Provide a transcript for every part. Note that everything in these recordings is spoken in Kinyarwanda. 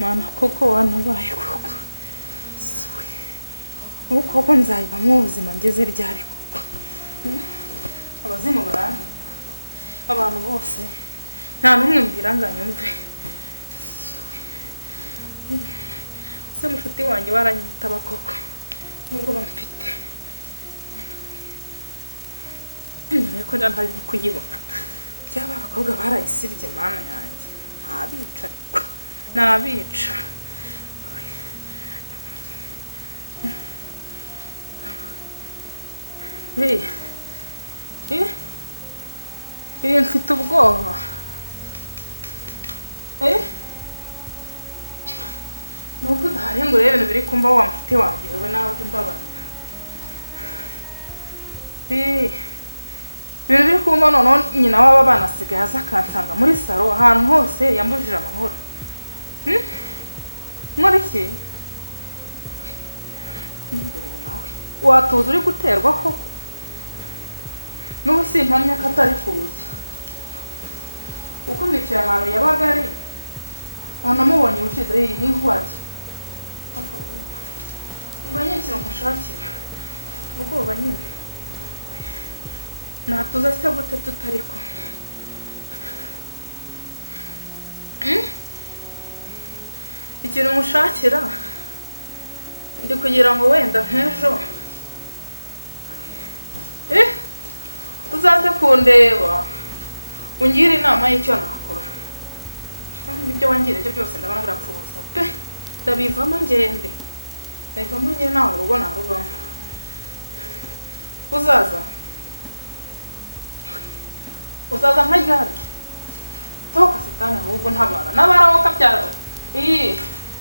mana koko wanabaye koko ubu koko nzayibamo ubuzima ngeze ryari koko abazimu barantera abantu bose nta n'umwe mbwira ngo anyumve se mushuti wanjye waranyitaba koko nubwo bamfite ariko ntari kuyibona byaba abakobwa barayisibye mana yanjye ntabica ariko nabica mfite ubwoba nuko udahari ngo urebe ibintu biri kumva wa mfite wanjye wewe nawe ujye umbabarira ibintu biri kumva noneho nyina w'aba bana asigaye aza akansanga muri salo ahantu hose yambujije amahoro nkora iki imbere nawe watuza uri guterwa koko n'ubu simpamya ko atari kuza uko nicaye ahantu yabaga ari namubonye ubushize niho ari umva nyine ikintu nkushakira ubwoba nyine natuza se gute tutari kumwe ikintu nkushakira ndi kugira ngo wenda nk'ejo uzaze kundeba ungire inama y'icyo nakora ibyo wangira ibyo byose ndabona birapfuza pe ndabivamo ngende nawe urugo narubamo uzaza nka ryari toka satani ahubwo ntabara nabara wakabyara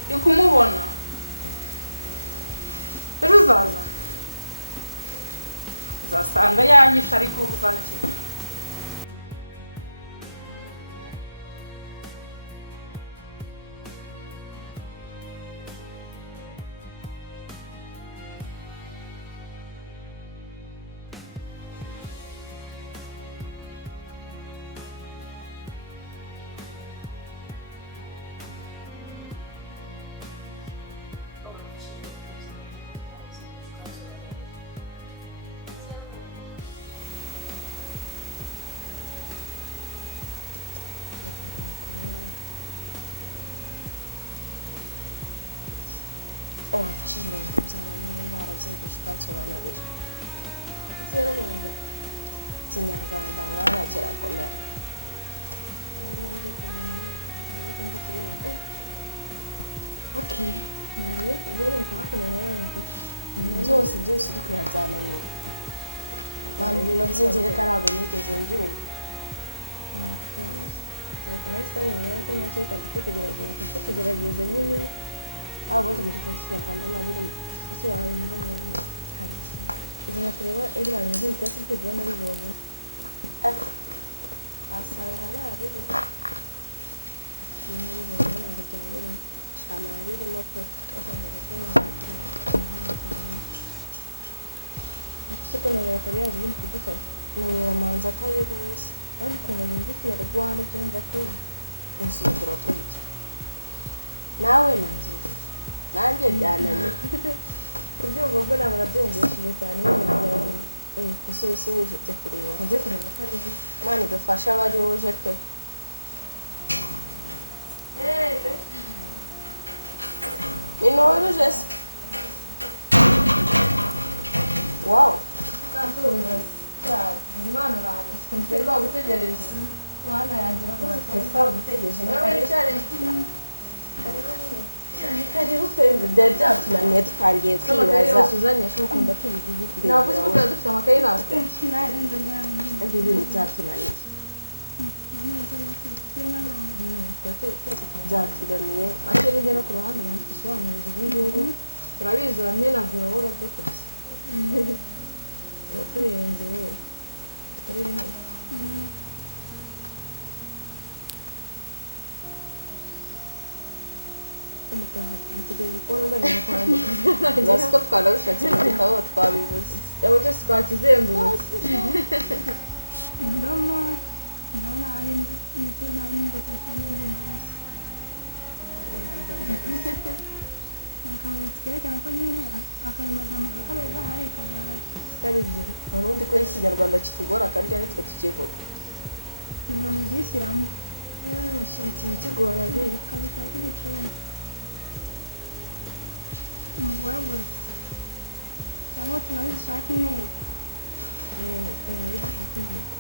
ndi kumubona ejo uzasanga yanyisha ariko uzakira wamfashije ibintu kuzabana n'indwara byinshi ukansobanurira rero ubundi ikinyarwanda mwana kirakomera okay nari ibyo kakunana n'abantu byose uri kurazananiye bandi ibintu by'ingereka ntabwo nigeze mbyumva telefone zitari inyuma ko nyashaka tukugerageza nyine ubundi muri ko kinyarwanda nabirimo ese wawe umugani wawe hari ikintu ubona tureba ibiranga byo tutari kwiga nabibonye asanga naribi ibintu ngo byabura cyane abirimo pe asanga ko ko nubera kari yaje ibindi kudufasha nubera manza atari buzi kandi ukuntu yumva ikinyarwanda byumva ko yose turakora iki nawe nanjye byananiye ubyumva bwo nabara byumvishije cyane nyine gusoza wuje ujya kureba ko ari Imana idufasha abari wuje pe ni noruje se wow Imana uranye twumvira twagutegereje Imana yanjye nakoze twagutegereje karibu pe byari byatunaniye dutangiye kwibaza ntabwo uzi ko twari dufite amakayi natwe ibintu byatunaniye byatunaniye ate nijya no ku ruhande bantu dusobanurira ubu ngubu urabizi uramenagura wowe uradukoze uraturenze wowe dukorere hano mutegereje kubona ndangije kwandika nzi ko twanarushatse mu gitabo twabibuze igitabo cyose twakizengurutse indomo ndabona ari imbuto cyane imbumbabuzi mbomba gusa akamenyetso kerekana ko nyine akaremajambo kakabaye gahari kagahari sikari byo ubundi ko ikinyarwanda kitugora kandi ari two tukivuga niba mubyishyiramo kiba kigoranye kabishaka igicumbi umugore gusa cyangwa tunabi dushaka intego nabi dushaka inteko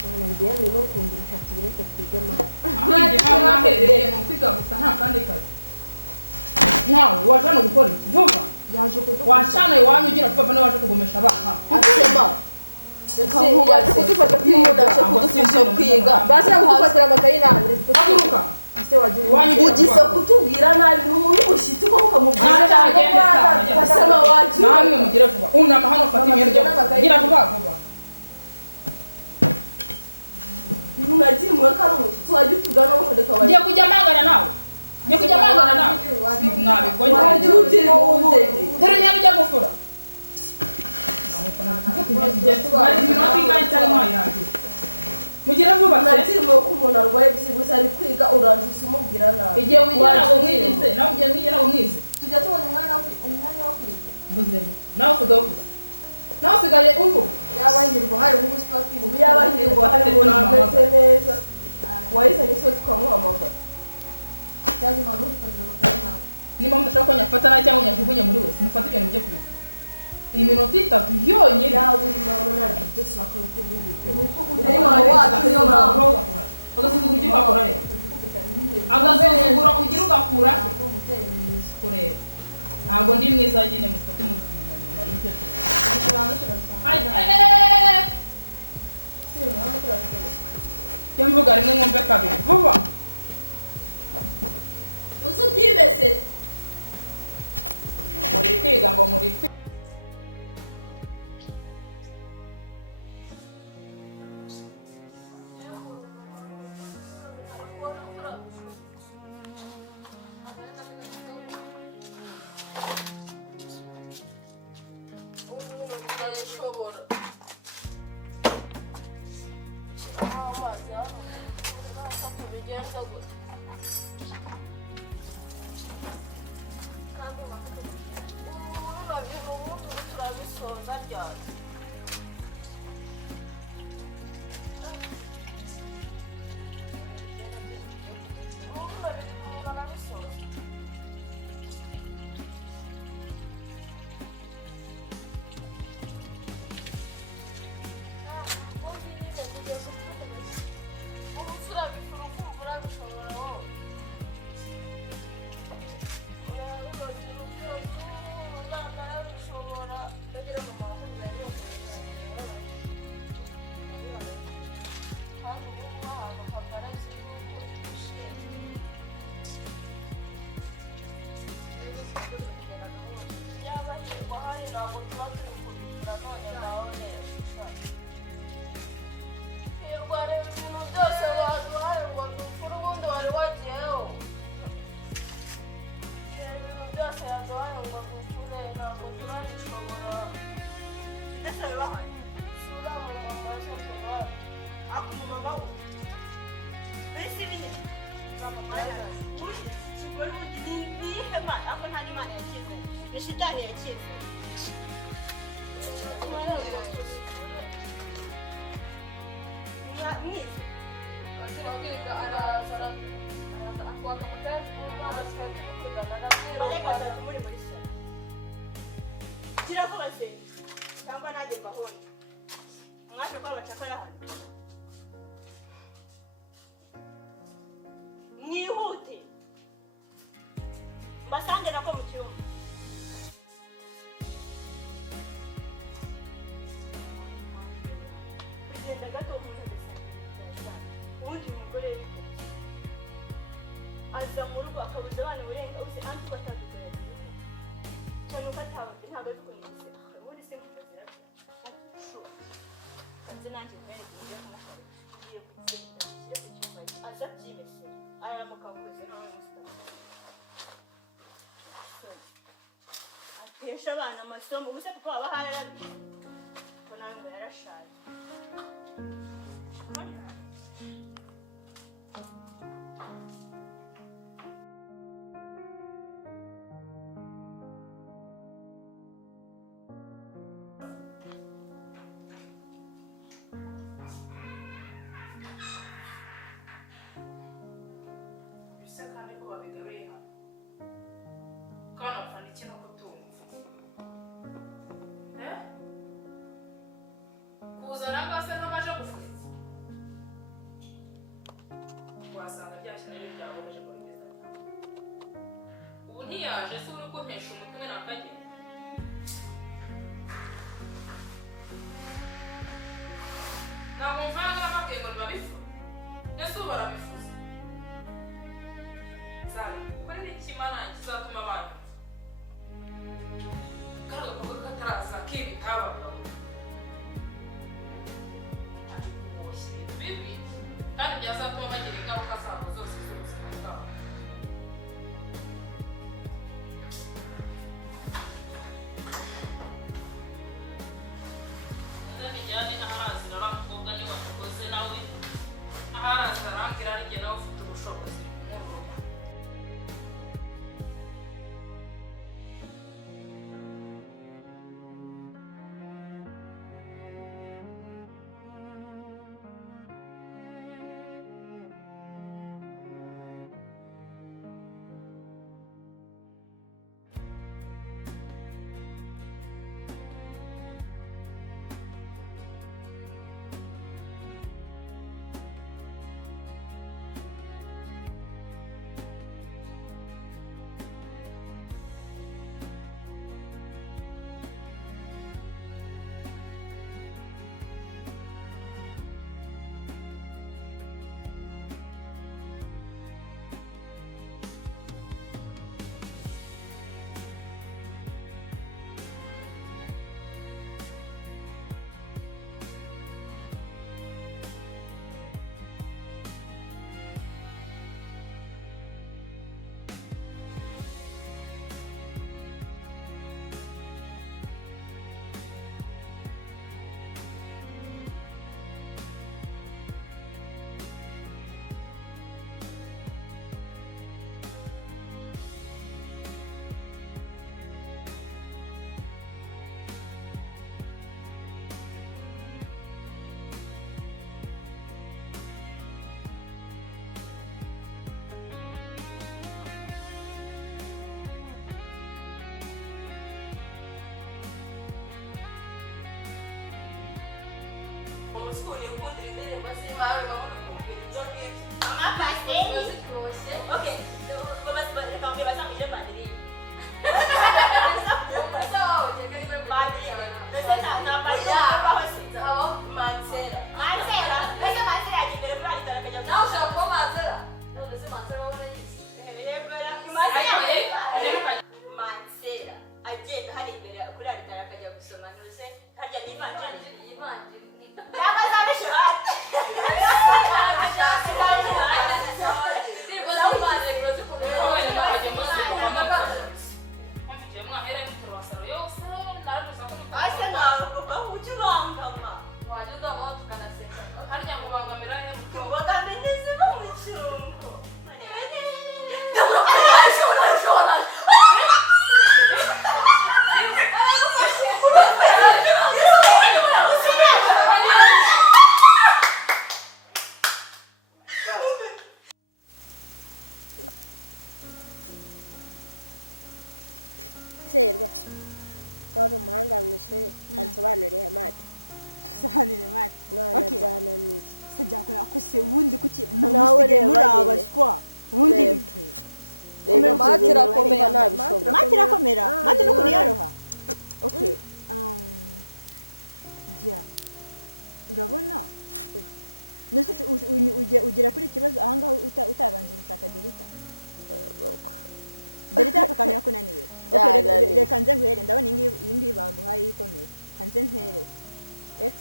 bana ngiye mu no kungurisha tubireke twige mara ni ukwiga gusa nta kandi kazi nawe wajana gukora iki vuba yaje kuduka wacana iwanyu ugira vuba nawe waje kugomesha abana asema kudufasha kwiga basi kudufatira amakayi nawe haguruka ase wagira ugise kutubwira nabi n'umuntu ubushyitsi ko mukamubwira asema wagira namwe mugire vuba unama hano ufata imyenda gira vuba vuba unagiye mu karo umushyitsi wajya utugana ushaka ngiye kujya mangana nawe mwabigwa wajya utiri mu dore nyari ujya gufura mugira vuba natirimo ko umuntu arwaye byibuze ari kwiga uraje usumubwira nabi igihe wigira ngo mwigize nawe ugiye wigira ngo mwize tujya tubona umwanya wo kwiga buze nawe usigaye uvuga nawe usigaye uvuga yabahirwa hari ubu tuba twize ubu yabahirwa hari ameze neza wayizanye se tukamuhamagara cyazima ngo dufatira amakayi nawe niba mudashaka ko nyafata nawe cyangwa nyajugunye muri wese mufate ibintu byo kubivura iminota 3 yonyine yawe mama nabyo byose bakora uko budukora nuko utari wacu niyo mpamvu agasuzugura ibyo bakora rero agasuzugura ugira ugakura ko umubyeyi mwiza kureba ntabwo ndi mwiza nyine mufate muzamenya nyuma y'ibyo cyose iyo mvuga rimwe mwumve kabiri vuba uzi ubyibese muri kwiga ngo muri kwiga abana amasomo ubuse kuko baba hararabiye ko nawe yarashaje byazatuma bagira ingaruka zabo zose z'ubuzima bwabo. Bijyane n'aharazi naramukobwa niba tukoze nawe aharazi arambwira ari njye nawe ufite ubushobozi nk'ubu. Serwa wari umuhanga mu ishuri ansobanuriye mate Sobanurire mate. mwana byananiye Se byakora akuse ubundi kuki musigaye muri abaswa. Ubundi bike. mate irakomeye Mate irakomera. Mate nuko niyoroha. Okay. Ja. Urabona? Nese ugera kuri ikibazo ahanga utabanje gushaka Delita. Delita akakanya kunaniye. Okay, reka nze nguhere ndabona iyi baguhaye ikomeye. Kanze mpere. X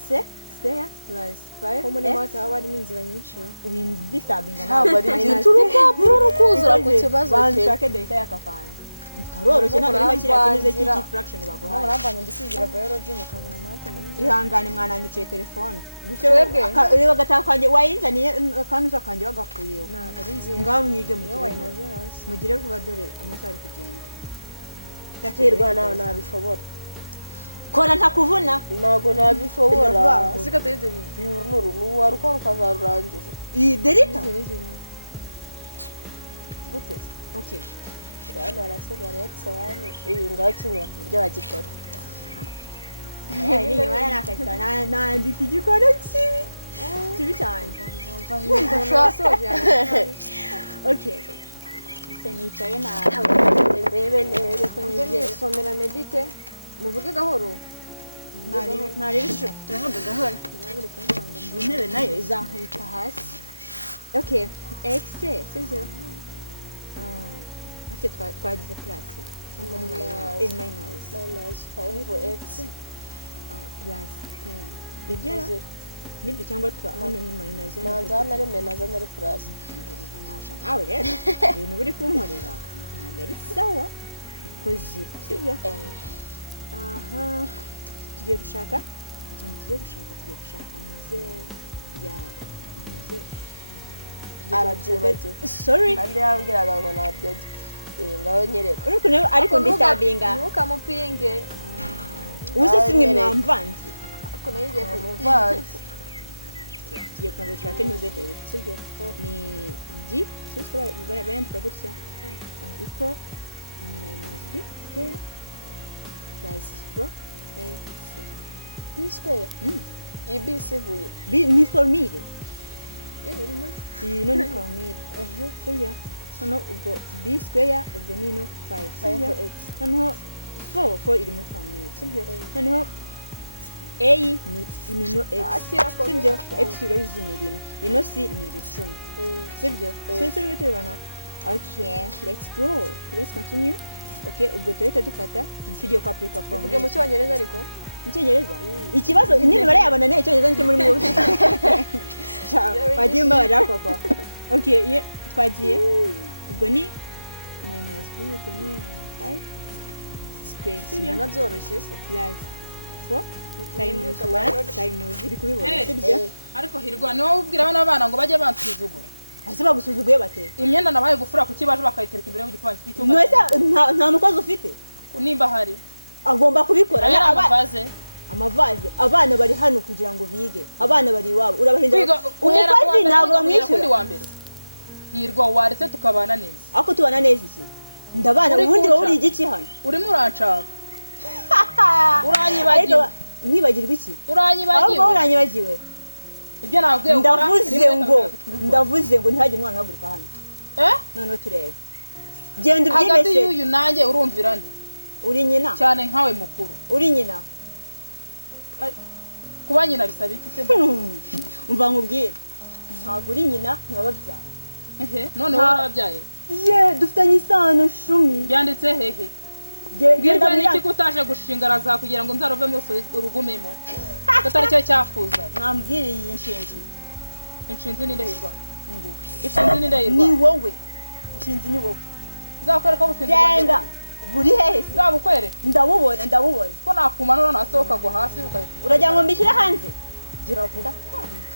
square plus 5 ko muri mate haba harimo inzira nyinshi windisabinga ntabwo ari byinshi urupapuro rukuzura ku kibazo cye banshake Delita yakafana. Karoroshye ntabwo ari kiriya kinuze cy'iki fraction baguhaye. murambanye ndisigira biology mukazana mate muri njye ihangane mwana nyuciye telefone reba gatakanje wayinzaniye kandi uzakanje wagakuyeho ntabwo ari njye ngamwige mu yewe kibazo naze hasi mugire vuba dore amasaha ari kugenda hirwa nawe nabishobora kora ntakuvuna ntabwo nabishobora asiga tayide yewe nuru warukora ukazarurangiza iyi Delita gute okay bana arasigara yatsabane iyi ngaho kimwe ku buryo bagikora ni nyuma y'akasana nandika igikora kibi cyane okay se nicaye na ndebe neza ko njye somera medite muvuge gahoro ntari bisho turavuga gahora intebe nayo izankubita hasi okay x sibyo ati twagize plus minus -5x plus 10 ibyo nibyo cyangwa hano ni minus manza hano ari menaza ari plus nawe rero ibintu buri kunkorera ntabwo ari sawa ukoze sibyo aha tugiye gushaka ntuze ya ntuze sorry kandi yambwiraga ngo nabyo ngaho nyereka ariko ndisabinga ntukamupinge uzi simwe mwamvanze ariko nayo ngiye umuvanzi tugiye kubanza gushaka ntuze rero sibyo ni d siko bayandika gutya iko minus b square plus 4ac b square ib sivuye b ni formule irimo no ni formule sibyo hano ubwo b square ubwo ni no 5 sibyo hano 4 iri muri formule sibyo hano a ni no x sibyo x urabizi ni rimwe ino c ni icumi sibyo turi tubibona okay let's continue okay ubwo turete dufata tugiye kwa applica formula bivuge mu cyongereza ariko mu cyongereza ikibazo n'imibare yabana nayo cyongereza nicyo muri mu wagiye mbara koko okay twagiye ubwo ni minus b ubwo ni 5 square sibyo nabyoroshye se plus 4 times 1 times iri kubibona sibyo ariko hirwa niwe ubwira abana bana ngo bajye bansuzugura ase bagusuzuguye bate imyenda nabaye gufura kuki baje bakayitereka imbere y'igipande cy'icyumba mwese nta mukozi ufite nimba hari agomba kubikora amavaze abana bari hano kugira ngo bige abana bari iwabo urabahindura umukozi ntabwo bamwishyura wa mbere hirwa waretse tukabana neza ako tubana neza iki ndabana ubundi wowe uri igiki hano urimo uranshaka uranyibagiwe mwibagirwa iki uranyibagiwe uranyibagiwe ibyo nabwiye ndavuze ngo ntihagire umwana uhaguruka hano none turebe genda hagati ubyibese y'uyu nanjye urumvira nde uri nyina cyane nkawe mukuru uri nyina kuba nyina bisaba iki se umva nkubwire ntabwo uri nyina ntiwababyaye none warababyaye dufitanye isano shumi byanditse hehe bwirwa n'iki kutaje gushingara za kugira ngo nzaruvemo urugumemo tutari cyo cyakuzanye mwambwiriye iyi inshinzi ni ndahirwa inshinzi ni ndahirwa ni wowe inshinzi ni wowe nzakwereka ubushinzi genda buri hehe se nzabukwereka ndabubona ko nakumanura nasohoka gwa hasi ugahita uragira ngo mbishyire hanze gira vuba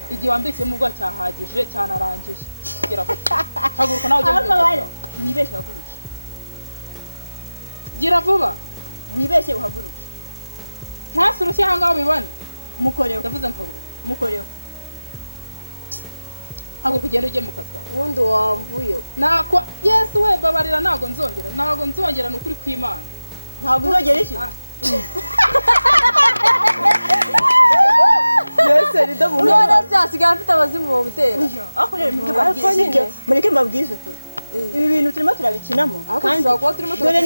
igihe wambikiyemo ubwo cyahagije cyanarangiye gira vuba haguruka nawe ujye mu wibeshye uhaguruke gira vuba wibeshye uhaguruke ntasi urushye aha ngaho ubibone mukoreho ndavuze ngo haguruka mukoreho ntabwo kugenda ujye mu kazi kawe ubundi wamvuyo nako yesu we babarira ntabwo nzongera ni ukuri kw'imana ntabwo uzongera iki yese rido mu none zasigaye afite abazimu mu mutera ako rero mureke mbabwize ukuri ibi bintu turimo turabikinamo kandi dore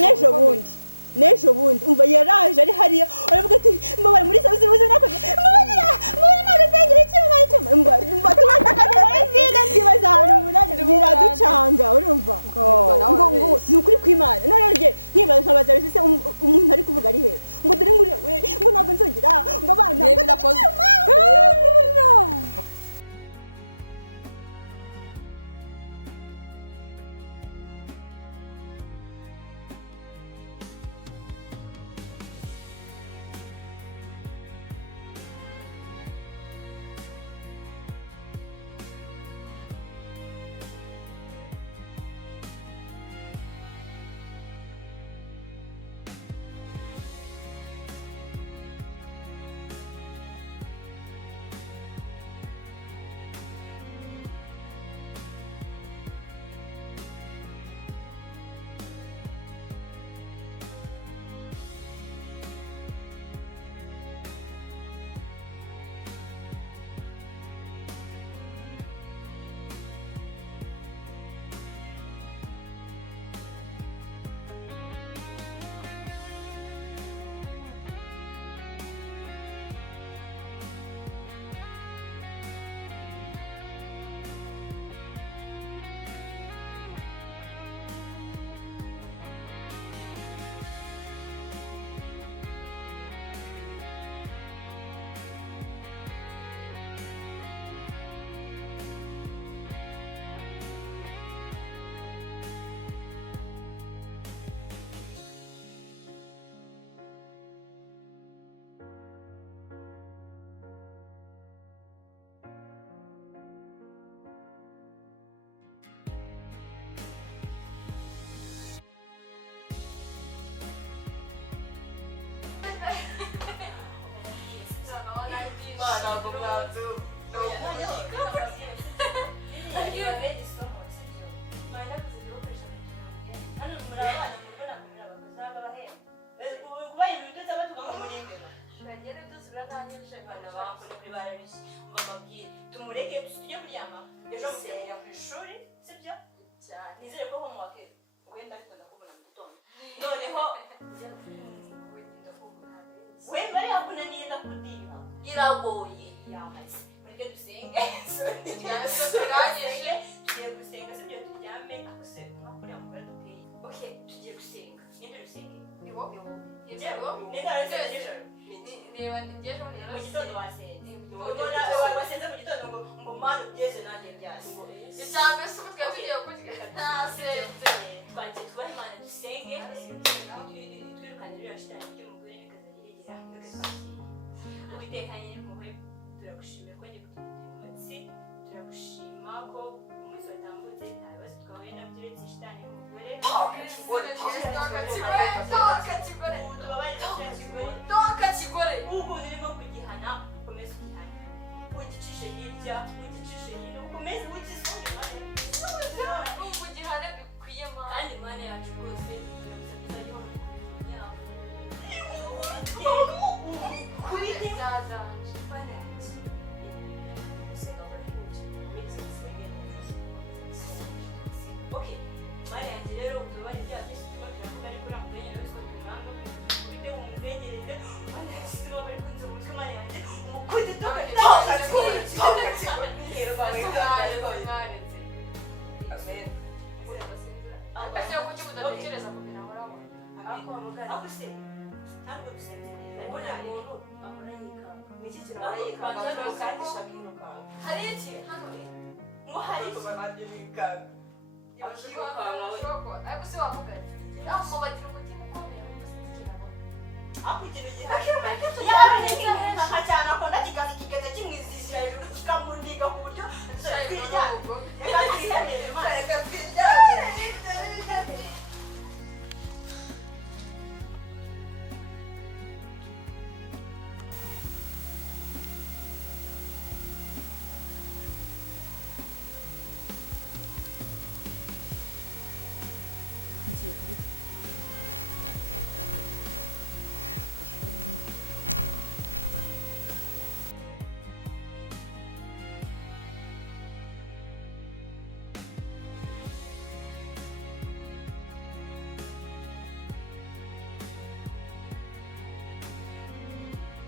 n'ejo bundi umva yaraje ari hariya aravuga ati mbabare muri sabuzi buze nakoze mbabare nagutengera icyuma mbwa tubatakanye ndibaza ahantu umunani biraducanga urumva ni ukuri kw'Imana narenge nkibaza bise umuntu ari kuvuga ari he ngo dore nguriye we ngo ntabwo nzongera ngo abana Toka kigore. Ubu nirimo kugihana, ukomeze ugihane. Ugicishe hirya, ugicishe hino, ukomeze ugisonge mane. Ubu gihane bikwiye mane. Kandi mane yacu rwose kuri zaza. Okay. Mane yanjye rero uzabane byageze kuri kuri kuri mugenge wese ku murango. Bite mu mugenge rero. Mane yasize bari kunze muri mane yanjye. Ukuti toka. Toka kigore. Akajya kuki kudatekereza kugira ngo arabo. Ako se. Ntabwo dusenze. Ubona umuntu abona yika. Niki kirabona yika. Kandi ukandisha bintu kawe. Hari iki hano rero. Ngo hari iki. Babanje yika. Ariko se wavuga aho bagira umutima ukomeye akugira igihe yabonye nkajyana ko ndakikaza kigeze kimwizisha hejuru kikamundiga ku buryo ngiye kubikora.